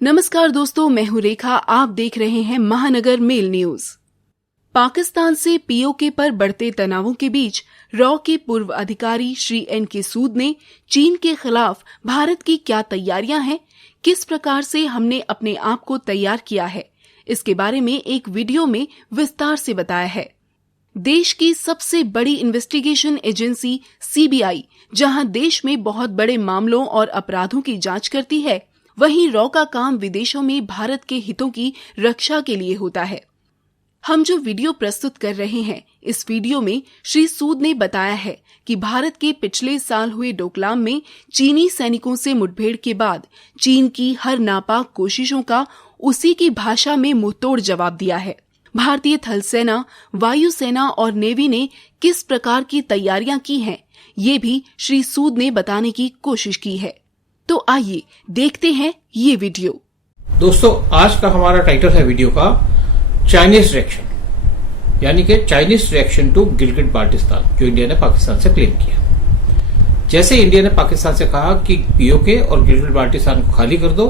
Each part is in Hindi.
नमस्कार दोस्तों, मैं हूं रेखा। आप देख रहे हैं महानगर मेल न्यूज। पाकिस्तान से पीओके पर बढ़ते तनावों के बीच रॉ के पूर्व अधिकारी श्री एन.के. सूद ने चीन के खिलाफ भारत की क्या तैयारियां हैं, किस प्रकार से हमने अपने आप को तैयार किया है, इसके बारे में एक वीडियो में विस्तार से बताया है। देश की सबसे बड़ी इन्वेस्टिगेशन एजेंसी सीबीआई जहां देश में बहुत बड़े मामलों और अपराधों की जांच करती है, वहीं रॉ का काम विदेशों में भारत के हितों की रक्षा के लिए होता है। हम जो वीडियो प्रस्तुत कर रहे हैं, इस वीडियो में श्री सूद ने बताया है कि भारत के पिछले साल हुए डोकलाम में चीनी सैनिकों से मुठभेड़ के बाद चीन की हर नापाक कोशिशों का उसी की भाषा में मुंहतोड़ जवाब दिया है। भारतीय थल सेना, वायुसेना और नेवी ने किस प्रकार की तैयारियां की हैं, ये भी श्री सूद ने बताने की कोशिश की है। तो आइए देखते हैं ये वीडियो। दोस्तों, आज का हमारा टाइटल है वीडियो का चाइनीज रिएक्शन, यानी कि Chinese reaction to Gilgit Baltistan, जो इंडिया ने पाकिस्तान से क्लेम किया। जैसे इंडिया ने पाकिस्तान से कहा कि पीओके और गिलगिट बाल्टिस्तान को खाली कर दो,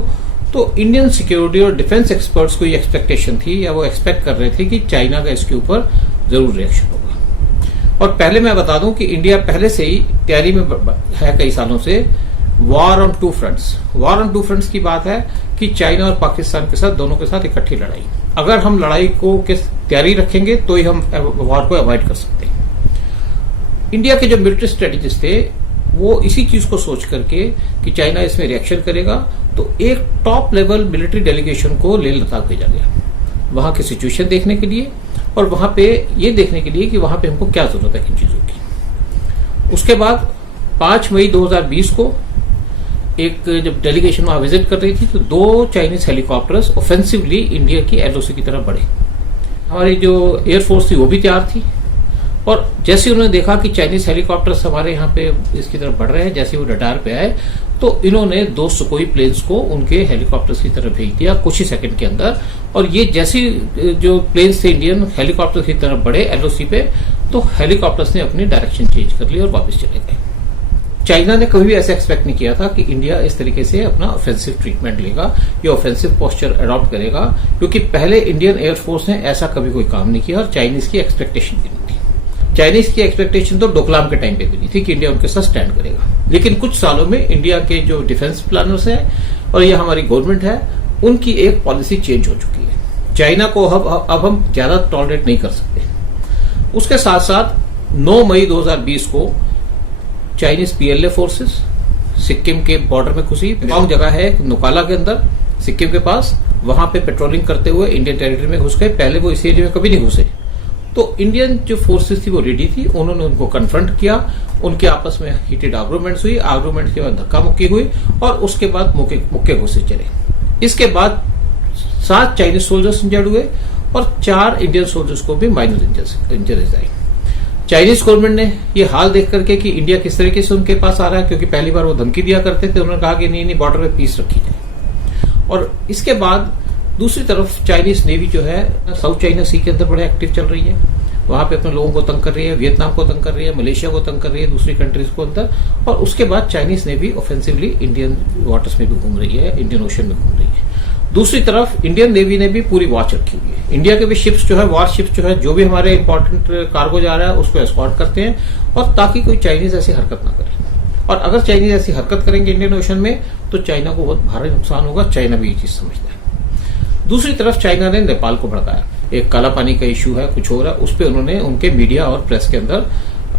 तो इंडियन सिक्योरिटी और डिफेंस एक्सपर्ट्स को ये एक्सपेक्टेशन थी, या वो एक्सपेक्ट कर रहे थे कि चाइना का इसके ऊपर जरूर रिएक्शन होगा। और पहले मैं बता दूं कि इंडिया पहले से ही तैयारी में है कई सालों से। War on two fronts, war on two fronts की बात है कि चाइना और पाकिस्तान के साथ, दोनों के साथ इकट्ठी लड़ाई। अगर हम लड़ाई को किस तैयारी रखेंगे तो ही हम वॉर को अवॉइड कर सकते हैं। इंडिया के जो मिलिट्री स्ट्रेटेजिस्ट थे, वो इसी चीज को सोच करके कि चाइना इसमें रिएक्शन करेगा, तो एक टॉप लेवल मिलिट्री डेलीगेशन को लेह लद्दाख भेजा गया, वहां की सिचुएशन देखने के लिए और वहां पे ये देखने के लिए कि वहां पे हमको क्या जरूरत है किन चीजों की। उसके बाद 5 मई 2020 को एक जब डेलीगेशन वहां विजिट कर रही थी, तो 2 चाइनीज हेलीकॉप्टर्स ऑफेंसिवली इंडिया की एलओसी की तरफ बढ़े। हमारी जो एयरफोर्स थी वो भी तैयार थी, और जैसे उन्होंने देखा कि चाइनीज हेलीकॉप्टर्स हमारे यहाँ पे इसकी तरफ बढ़ रहे हैं, जैसे वो रडार पे आए, तो इन्होंने 2 सुकोई प्लेन्स को उनके हेलीकॉप्टर्स की तरफ भेज दिया कुछ ही सेकंड के अंदर। और ये जैसे जो प्लेन्स थे इंडियन हेलीकॉप्टर की तरफ बढ़े एलओसी पे, तो हेलीकॉप्टर्स ने अपनी डायरेक्शन चेंज कर ली और वापस चले गए। चाइना ने कभी भी ऐसा एक्सपेक्ट नहीं किया था कि इंडिया इस तरीके से अपना ऑफेंसिव ट्रीटमेंट लेगा या ऑफेंसिव पोस्चर अडॉप्ट करेगा, क्योंकि पहले इंडियन एयरफोर्स ने ऐसा कभी कोई काम नहीं किया और चाइनीज की एक्सपेक्टेशन भी नहीं थी। चाइनीज की एक्सपेक्टेशन तो डोकलाम के टाइम पे भी नहीं थी कि इंडिया उनके साथ स्टैंड करेगा। लेकिन कुछ सालों में इंडिया के जो डिफेंस प्लानर्स हैं और ये हमारी गवर्नमेंट है, उनकी एक पॉलिसी चेंज हो चुकी है। चाइना को अब हम ज्यादा टॉलरेट नहीं कर सकते। उसके साथ साथ 9 मई 2020 को चाइनीज पीएलए फोर्सेस सिक्किम के बॉर्डर में घुसी। कौन जगह है नुकाला के अंदर सिक्किम के पास, वहां पे पेट्रोलिंग करते हुए इंडियन टेरिटरी में घुस गए। पहले वो इस एरिया में कभी नहीं घुसे। तो इंडियन जो फोर्सेस थी वो रेडी थी, उन्होंने उनको कन्फ्रंट किया, उनके आपस में हीटेड आर्गुमेंट्स हुई, आर्गुमेंट के बाद धक्का मुक्की हुई और उसके बाद मुक्के घुसे चले। इसके बाद 7 चाइनीज सोल्जर्स इंजर्ड हुए और 4 इंडियन सोल्जर्स को भी माइनर इंजरीज आई। चाइनीज गवर्नमेंट ने ये हाल देख करके कि इंडिया किस तरीके से उनके पास आ रहा है, क्योंकि पहली बार वो धमकी दिया करते थे, उन्होंने कहा कि नहीं बॉर्डर पे पीस रखी जाए। और इसके बाद दूसरी तरफ चाइनीज नेवी जो है साउथ चाइना सी के अंदर बड़े एक्टिव चल रही है, वहां पे अपने लोगों को तंग कर रही है, वियतनाम को तंग कर रही है, मलेशिया को तंग कर रही है, दूसरी कंट्रीज को अंदर। और उसके बाद Chinese navy offensively Indian waters में भी घूम रही है, इंडियन ओशन में घूम रही है। दूसरी तरफ इंडियन नेवी ने भी पूरी वॉच रखी हुई है। इंडिया के भी शिप्स जो है, वॉर शिप्स जो है, जो भी हमारे इंपॉर्टेंट कार्गो जा रहा है उसको एस्कॉर्ट करते हैं, और ताकि कोई चाइनीज ऐसी हरकत ना करे। और अगर चाइनीज ऐसी हरकत करेंगे इंडियन ओशन में, तो चाइना को बहुत भारी नुकसान होगा। चाइना भी ये चीज समझता है। दूसरी तरफ चाइना ने नेपाल को भड़काया, एक काला पानी का इश्यू है, कुछ हो रहा है, उस पर उन्होंने उनके मीडिया और प्रेस के अंदर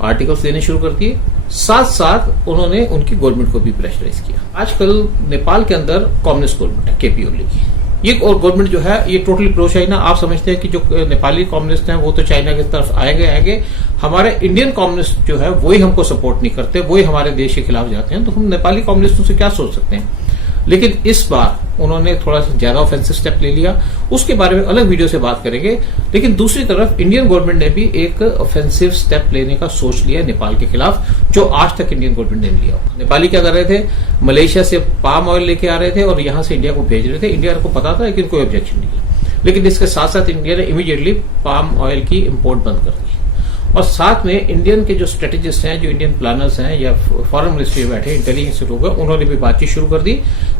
आर्टिकल्स देने शुरू कर दिए। साथ साथ उन्होंने उनकी गवर्नमेंट को भी प्रेशराइज किया। आजकल नेपाल के अंदर कम्युनिस्ट गवर्नमेंट है, केपी ओली की। ये और गवर्नमेंट जो है ये टोटली प्रो चाइना। आप समझते हैं कि जो नेपाली कम्युनिस्ट हैं वो तो चाइना की तरफ आएंगे। हमारे इंडियन कम्युनिस्ट जो है वही हमको सपोर्ट नहीं करते, वही हमारे देश के खिलाफ जाते हैं, तो हम नेपाली कम्युनिस्टों से क्या सोच सकते हैं। लेकिन इस बार उन्होंने थोड़ा सा ज्यादा ऑफेंसिव स्टेप ले लिया, उसके बारे में अलग वीडियो से बात करेंगे। लेकिन दूसरी तरफ इंडियन गवर्नमेंट ने भी एक ऑफेंसिव स्टेप लेने का सोच लिया नेपाल के खिलाफ, जो आज तक इंडियन गवर्नमेंट ने लिया। नेपाली क्या कर रहे थे, मलेशिया से पाम ऑयल लेके आ रहे थे और यहां से इंडिया को भेज रहे थे। इंडिया को पता था लेकिन कोई ऑब्जेक्शन नहीं, लेकिन इसके साथ साथ इंडिया ने इमीडिएटली पाम ऑयल की इम्पोर्ट बंद कर दी। और साथ में इंडियन के जो स्ट्रेटेजिस्ट हैं, जो इंडियन प्लानर्स हैं या फॉरेन मिनिस्ट्री में बैठे इंटेलिजेंस लोग हैं, उन्होंने भी बातचीत शुरू कर दी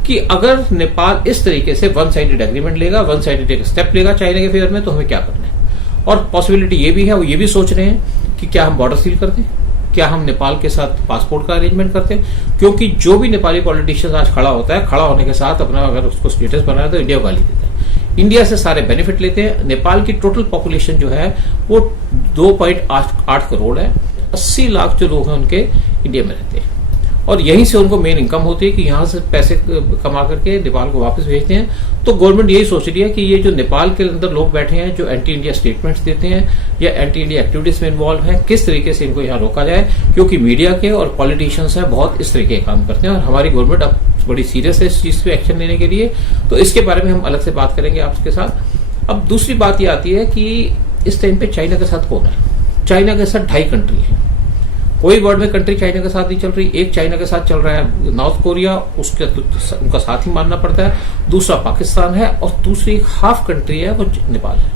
कि अगर नेपाल इस तरीके से वन साइडेड एग्रीमेंट लेगा, वन साइडेड एक स्टेप लेगा चाइना के फेवर में, तो हमें क्या करना है। और पॉसिबिलिटी ये भी है, वो ये भी सोच रहे हैं कि क्या हम बॉर्डर सील कर दें, क्या हम नेपाल के साथ पासपोर्ट का अरेंजमेंट करते हैं, क्योंकि जो भी नेपाली पॉलिटिशियन आज खड़ा होता है, खड़ा होने के साथ अपना अगर उसको स्टेटस बनाया तो इंडिया को गाली देता है। इंडिया से सारे बेनिफिट लेते हैं। नेपाल की टोटल पॉपुलेशन जो है वो 2.8 करोड़ है। 80 लाख जो लोग हैं उनके इंडिया में रहते हैं और यहीं से उनको मेन इनकम होती है कि यहां से पैसे कमा करके नेपाल को वापस भेजते हैं। तो गवर्नमेंट यही सोच रही है कि ये जो नेपाल के अंदर लोग बैठे हैं, जो एंटी इंडिया स्टेटमेंट्स देते हैं या एंटी इंडिया एक्टिविटीज में इन्वॉल्व हैं, किस तरीके से इनको यहाँ रोका जाए, क्योंकि मीडिया के और पॉलिटिशियंस हैं बहुत इस तरीके के काम करते हैं। और हमारी गवर्नमेंट अब बड़ी सीरियस है इस चीज पे एक्शन लेने के लिए, तो इसके बारे में हम अलग से बात करेंगे आपके साथ। अब दूसरी बात ये आती है कि इस टाइम पे चाइना के साथ कौन है। चाइना के साथ 2.5 कंट्री है, कोई वर्ल्ड में कंट्री चाइना के साथ नहीं चल रही। एक चाइना के साथ चल रहा है नॉर्थ कोरिया, उसके उनका साथ ही मानना पड़ता है। दूसरा पाकिस्तान है और दूसरी एक हाफ कंट्री है वो नेपाल है।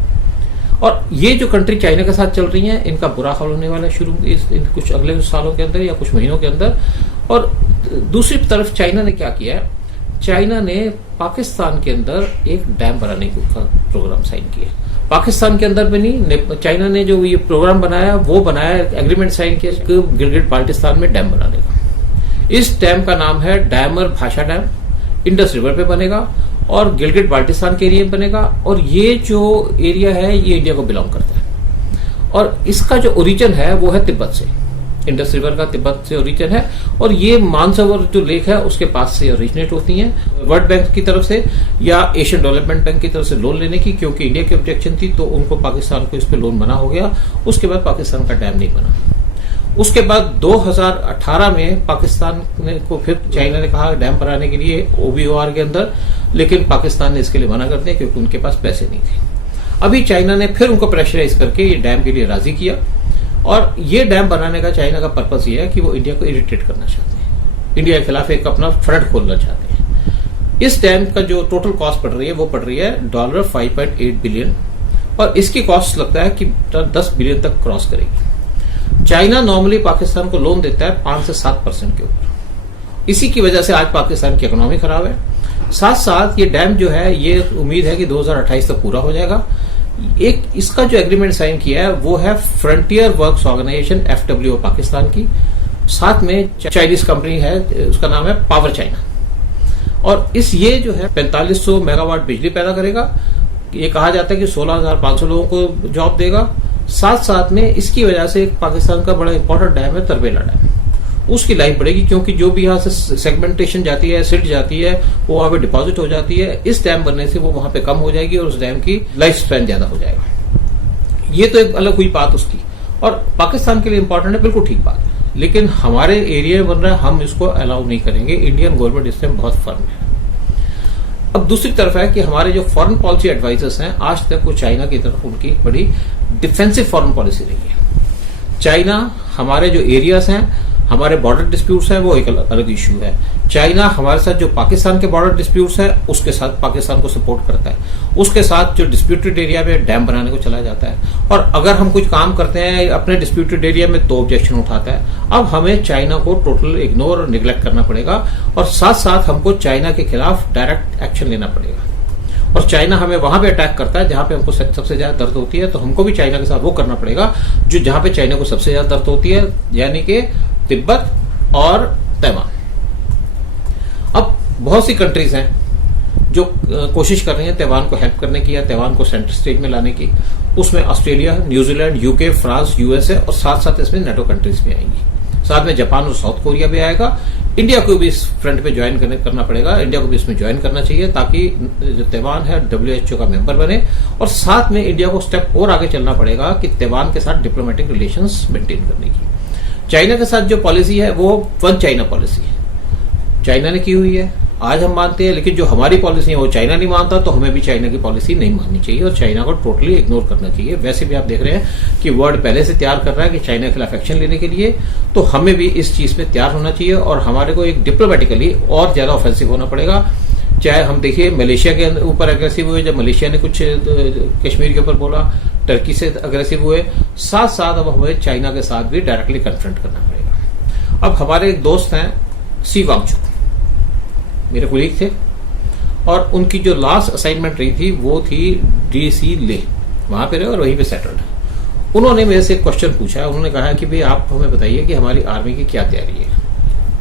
और ये जो कंट्री चाइना के साथ चल रही है, इनका बुरा हाल होने वाला है शुरू कुछ अगले सालों के अंदर या कुछ महीनों के अंदर। और दूसरी तरफ चाइना ने क्या किया है, चाइना ने पाकिस्तान के अंदर एक डैम बनाने का प्रोग्राम साइन किया। पाकिस्तान के अंदर भी नहीं, चाइना ने जो ये प्रोग्राम बनाया वो बनाया, एग्रीमेंट साइन किया गिलगिट बाल्टिस्तान में डैम बनाने का। इस डैम का नाम है डायमर भाषा डैम, इंडस रिवर पे बनेगा और गिलगिट बाल्टिस्तान के एरिया में बनेगा। और ये जो एरिया है ये इंडिया को बिलोंग करता है और इसका जो ओरिजिन है वो है तिब्बत से, इंडस रिवर का तिब्बत से ओरिजिन है। और ये मानसरोवर जो लेक है उसके पास से ओरिजिनेट होती हैं। वर्ल्ड बैंक की तरफ से या एशियन डेवलपमेंट बैंक की तरफ से लोन लेने की, क्योंकि इंडिया की ऑब्जेक्शन थी तो उनको पाकिस्तान को इस पे लोन मना हो गया। उसके बाद पाकिस्तान का डैम नहीं बना। उसके बाद 2018 में पाकिस्तान को फिर चाइना ने कहा डैम बनाने के लिए OBOR के अंदर, लेकिन पाकिस्तान ने इसके लिए मना कर दिया क्योंकि उनके पास पैसे नहीं थे। अभी चाइना ने फिर उनको प्रेशराइज करके ये डैम के लिए राजी किया। और ये डैम बनाने का चाइना का पर्पस ये है कि वो इंडिया को इरिटेट करना चाहते हैं, इंडिया के खिलाफ एक अपना फ्रंट खोलना चाहते हैं। इस डैम का जो टोटल कॉस्ट पड़ रही है वो पड़ रही है $5.8 बिलियन और इसकी कॉस्ट लगता है कि 10 बिलियन तक क्रॉस करेगी। चाइना नॉर्मली पाकिस्तान को लोन देता है 5 से 7% के ऊपर। इसी की वजह से आज पाकिस्तान की इकोनॉमी खराब है। साथ साथ ये डैम जो है ये उम्मीद है कि 2028 तक पूरा हो जाएगा। एक इसका जो एग्रीमेंट साइन किया है वो है frontier works organisation FWO Pakistan की, साथ में चाइनीज कंपनी है उसका नाम है पावर चाइना। और ये जो है 4500 मेगावाट बिजली पैदा करेगा। ये कहा जाता है कि 16,500 लोगों को जॉब देगा। साथ साथ में इसकी वजह से पाकिस्तान का बड़ा इंपॉर्टेंट डैम है तरबेला डैम, उसकी लाइफ बढ़ेगी क्योंकि जो भी यहाँ से सेगमेंटेशन जाती है, सिल्ट जाती है, वो वहां पे डिपॉजिट हो जाती है। इस डैम बनने से वो वहां पे कम हो जाएगी और उस डैम की लाइफ स्पैन ज्यादा हो जाएगा। ये तो एक अलग हुई बात उसकी, और पाकिस्तान के लिए इंपॉर्टेंट है, बिल्कुल ठीक बात है। लेकिन हमारे एरिया में बन रहा है, हम इसको अलाउ नहीं करेंगे। इंडियन गवर्नमेंट इसमें बहुत फर्म है। अब दूसरी तरफ है कि हमारे जो फॉरेन पॉलिसी एडवाइजर्स हैं आज तक वो चाइना की तरफ उनकी बड़ी डिफेंसिव फॉरेन पॉलिसी रही है। चाइना हमारे जो एरियाज हैं, हमारे बॉर्डर डिस्प्यूट्स हैं, वो एक अलग इश्यू है। चाइना हमारे साथ जो पाकिस्तान के बॉर्डर डिस्प्यूट्स है उसके साथ पाकिस्तान को सपोर्ट करता है, उसके साथ जो डिस्प्यूटेड एरिया में डैम बनाने को चला जाता है। और अगर हम कुछ काम करते हैं अपने डिस्प्यूटेड एरिया में तो ऑब्जेक्शन उठाता है। अब हमें चाइना को टोटल इग्नोर और निगलेक्ट करना पड़ेगा और साथ साथ हमको चाइना के खिलाफ डायरेक्ट एक्शन लेना पड़ेगा। और चाइना हमें वहां पे अटैक करता है जहां पे हमको सबसे ज्यादा दर्द होती है, तो हमको भी चाइना के साथ वो करना पड़ेगा जो जहां पे चाइना को सबसे ज्यादा दर्द होती है, यानी कि तिब्बत और तैवान। अब बहुत सी कंट्रीज हैं जो कोशिश कर रही हैं तैवान को हेल्प करने की या तैवान को सेंटर स्टेज में लाने की। उसमें Australia, New Zealand, UK, France, USA और साथ साथ इसमें NATO कंट्रीज भी आएंगी। साथ में जापान और साउथ कोरिया भी आएगा। इंडिया को भी इस फ्रंट पे ज्वाइन करना पड़ेगा। इंडिया को भी इसमें ज्वाइन करना चाहिए ताकि जो तैवान है WHO का मेंबर बने। और साथ में इंडिया को स्टेप और आगे चलना पड़ेगा कि तैवान के साथ डिप्लोमेटिक रिलेशंस मेंटेन करने की। चाइना के साथ जो पॉलिसी है वो वन चाइना पॉलिसी है, चाइना ने की हुई है, आज हम मानते हैं। लेकिन जो हमारी पॉलिसी है वो चाइना नहीं मानता, तो हमें भी चाइना की पॉलिसी नहीं माननी चाहिए और चाइना को टोटली इग्नोर करना चाहिए। वैसे भी आप देख रहे हैं कि वर्ल्ड पहले से तैयार कर रहा है कि चाइना के खिलाफ एक्शन लेने के लिए, तो हमें भी इस चीज में तैयार होना चाहिए और हमारे को एक डिप्लोमेटिकली और ज्यादा ऑफेंसिव होना पड़ेगा। चाहे हम देखिए मलेशिया के ऊपर एग्रेसिव हुए जब मलेशिया ने कुछ कश्मीर के ऊपर बोला, टर्की से अग्रेसिव हुए, साथ साथ अब हमें चाइना के साथ भी डायरेक्टली कन्फ्रंट करना पड़ेगा। अब हमारे एक दोस्त हैं सी वांगचुक, मेरे कोलीग थे, और उनकी जो लास्ट असाइनमेंट रही थी वो थी डीसी ले, वहां पे रहे और वहीं पे सेटल्ड। उन्होंने मेरे से एक क्वेश्चन पूछा। उन्होंने कहा कि भाई आप हमें बताइए कि हमारी आर्मी की क्या तैयारी है।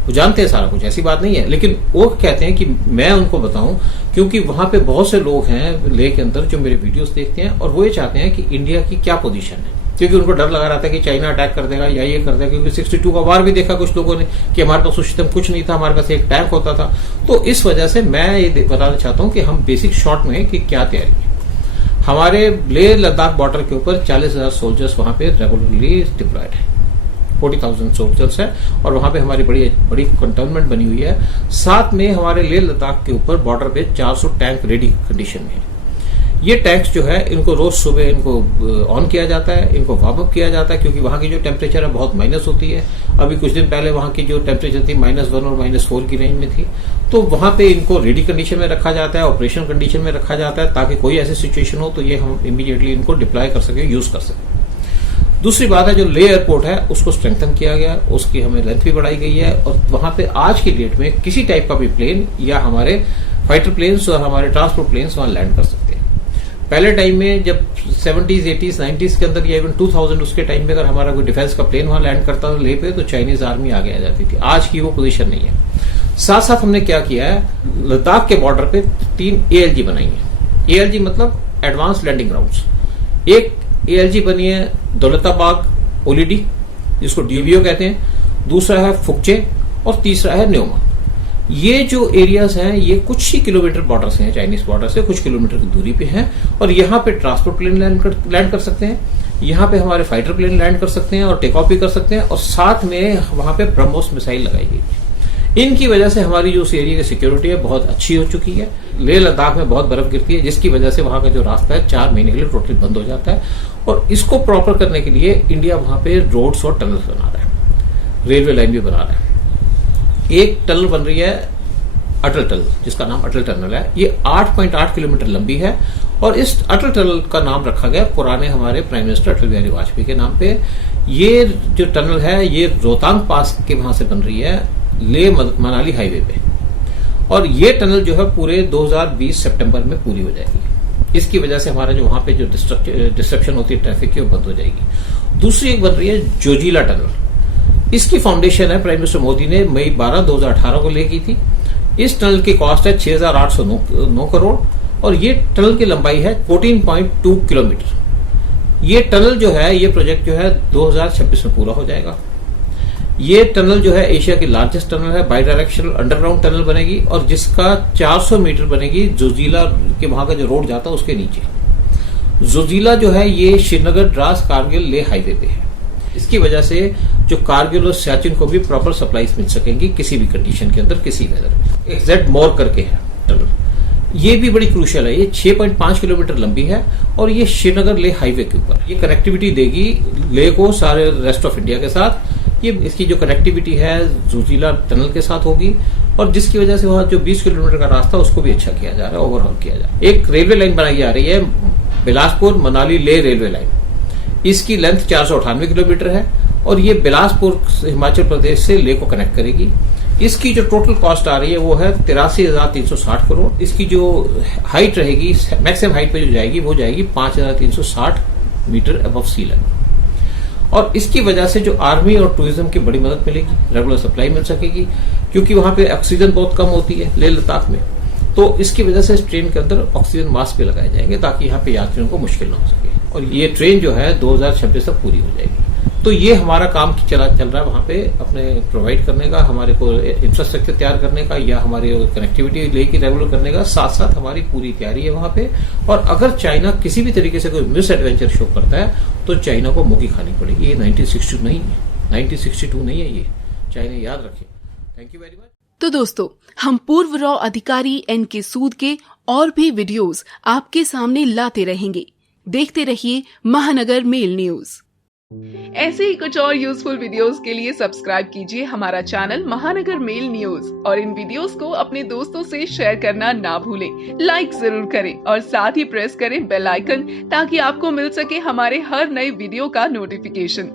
वो जानते हैं सारा कुछ, ऐसी बात नहीं है, लेकिन वो कहते हैं कि मैं उनको बताऊं, क्योंकि वहां पे बहुत से लोग हैं लेह के अंदर जो मेरे वीडियोस देखते हैं और वो ये चाहते हैं कि इंडिया की क्या पोजीशन है, क्योंकि उनको डर लगा रहा था कि चाइना अटैक कर देगा या ये कर देगा, क्योंकि 62 का वार भी देखा कुछ लोगों ने कि हमारे पास उस सिस्टम कुछ नहीं था, हमारे पास एक टैंक होता था। तो इस वजह से मैं ये बताना चाहता हूं कि हम बेसिक शॉर्ट में कि क्या तैयारी है। हमारे लेह लद्दाख बॉर्डर के ऊपर 40,000 सोल्जर्स वहां पे रेगुलरली डिप्लॉयड है, 40,000 सोल्जर्स है, और वहां पे हमारी बड़ी कंटोनमेंट बनी हुई है। साथ में हमारे लेह लद्दाख के ऊपर बॉर्डर पे 400 टैंक रेडी कंडीशन में है। ये टैंक्स जो है इनको रोज सुबह इनको ऑन किया जाता है, इनको वार्म अप किया जाता है, क्योंकि वहां की जो टेम्परेचर है बहुत माइनस होती है। अभी कुछ दिन पहले वहां की जो टेम्परेचर थी -1 और -4 की रेंज में थी। तो वहां पे इनको रेडी कंडीशन में रखा जाता है, ऑपरेशन कंडीशन में रखा जाता है, ताकि कोई ऐसी सिचुएशन हो तो ये हम इमीडिएटली इनको डिप्लॉय कर सके, यूज कर सके। दूसरी बात है, जो लेह एयरपोर्ट है उसको स्ट्रेंथन किया गया, उसकी हमें लेंथ भी बढ़ाई गई है, और वहां पे आज की डेट में किसी टाइप का भी प्लेन या हमारे फाइटर प्लेन्स और हमारे ट्रांसपोर्ट प्लेन्स वहां लैंड कर सकते हैं। पहले टाइम में जब 70s, 80s, 90s के अंदर या इवन 2000 उसके टाइम में अगर हमारा कोई डिफेंस का प्लेन वहां लैंड करता था लेह पे, तो चाइनीज आर्मी आगे आ जाती थी। आज की वो पोजीशन नहीं है। साथ साथ हमने क्या किया है, लद्दाख के बॉर्डर पे 3 ALG बनाई है। ALG मतलब एडवांस लैंडिंग ग्राउंड्स। एक ALG बनी है दौलताबाग ओलीडी, जिसको DBO कहते हैं, दूसरा है फुकचे, और तीसरा है न्योमा। ये जो एरियाज हैं ये कुछ ही किलोमीटर बॉर्डर से हैं, चाइनीज बॉर्डर से कुछ किलोमीटर की दूरी पे हैं, और यहाँ पे ट्रांसपोर्ट प्लेन लैंड कर सकते हैं, यहाँ पे हमारे फाइटर प्लेन लैंड कर सकते हैं और टेक ऑफ भी कर सकते हैं, और साथ में वहां पे ब्रह्मोस मिसाइल लगाई गई है। इनकी वजह से हमारी जो उस एरिया की सिक्योरिटी है बहुत अच्छी हो चुकी है। लेह लद्दाख में बहुत बर्फ गिरती है, जिसकी वजह से वहां का जो रास्ता है 4 महीने के लिए टोटली बंद हो जाता है, और इसको प्रॉपर करने के लिए इंडिया वहां पे रोड्स और टनल्स बना रहा है, रेलवे लाइन भी बना रहा है। एक टनल बन रही है अटल टनल, जिसका नाम अटल टनल है। ये 8.8 किलोमीटर लंबी है, और इस अटल टनल का नाम रखा गया पुराने हमारे प्राइम मिनिस्टर अटल बिहारी वाजपेयी के नाम पे। ये जो टनल है ये रोहतांग पास के वहां से बन रही है, लेह मनाली हाईवे पे, और ये टनल जो है पूरे 2020 सितंबर में पूरी हो जाएगी। इसकी वजह से हमारा जो वहां पे जो डिस्ट्रक्शन होती है ट्रैफिक की, वो बंद हो जाएगी। दूसरी एक बन रही है जोजिला टनल। इसकी फाउंडेशन है प्राइम मिनिस्टर मोदी ने मई 12, 2018 को ले की थी। इस टनल की कॉस्ट है 6,809 करोड़, और ये टनल की लंबाई है 14.2 किलोमीटर। ये टनल जो है, ये प्रोजेक्ट जो है 2026 में पूरा हो जाएगा। ये टनल जो है एशिया की लार्जेस्ट टनल है, बाई डायरेक्शनल अंडरग्राउंड टनल बनेगी, और जिसका 400 मीटर बनेगी जोजिला के वहां का जो रोड जाता है उसके नीचे। जोजिला जो है ये श्रीनगर, द्रास, कारगिल, लेह हाईवे पे है। इसकी वजह से जो कारगिल और सियाचिन को भी प्रॉपर सप्लाईज मिल सकेंगी किसी भी कंडीशन के अंदर, किसी वेदर में। एक्जेक्ट मोर करके है टनल, ये भी बड़ी क्रूशियल है। ये 6.5 किलोमीटर लंबी है, और ये श्रीनगर लेह हाईवे के ऊपर ये कनेक्टिविटी देगी लेह को सारे रेस्ट ऑफ इंडिया के साथ। ये इसकी जो कनेक्टिविटी है जोजिला टनल के साथ होगी, और जिसकी वजह से वहां जो 20 किलोमीटर का रास्ता उसको भी अच्छा किया जा रहा है, ओवरऑल किया जा रहा है। एक रेलवे लाइन बनाई जा रही है, बिलासपुर मनाली लेह रेलवे लाइन। इसकी लेंथ 498 किलोमीटर है, और ये बिलासपुर हिमाचल प्रदेश से लेह को कनेक्ट करेगी। इसकी जो टोटल कॉस्ट आ रही है वो है 83,360 करोड़। इसकी जो हाइट रहेगी, मैक्सिमम हाइट पे जो जाएगी वो जाएगी 5,360 मीटर अबव सी लेवल, और इसकी वजह से जो आर्मी और टूरिज्म की बड़ी मदद मिलेगी, रेगुलर सप्लाई मिल सकेगी, क्योंकि वहां पे ऑक्सीजन बहुत कम होती है लेह लद्दाख में। तो इसकी वजह से इस ट्रेन के अंदर ऑक्सीजन मास्क भी लगाए जाएंगे, ताकि यहाँ पे यात्रियों को मुश्किल न हो सके, और ये ट्रेन जो है 2026 तक पूरी हो जाएगी। तो ये हमारा काम चल रहा है वहां पे अपने प्रोवाइड करने का, हमारे को इंफ्रास्ट्रक्चर तैयार करने का, या हमारी कनेक्टिविटी लेके रेगुलर करने का। साथ साथ हमारी पूरी तैयारी है वहां पे, और अगर चाइना किसी भी तरीके से कोई मिस एडवेंचर शो करता है तो चाइना को मुक्की खानी पड़ेगी। ये 1962 नहीं है, 1962 नहीं है, ये चाइना याद रखे। Thank you very much. तो दोस्तों, हम पूर्व रॉ अधिकारी NK सूद के और भी वीडियोस आपके सामने लाते रहेंगे। देखते रहिए महानगर मेल न्यूज। ऐसे ही कुछ और यूजफुल वीडियोस के लिए सब्सक्राइब कीजिए हमारा चैनल महानगर मेल न्यूज और इन वीडियोस को अपने दोस्तों से शेयर करना ना भूलें। लाइक जरूर करें और साथ ही प्रेस करें बेल आइकन ताकि आपको मिल सके हमारे हर नए वीडियो का नोटिफिकेशन।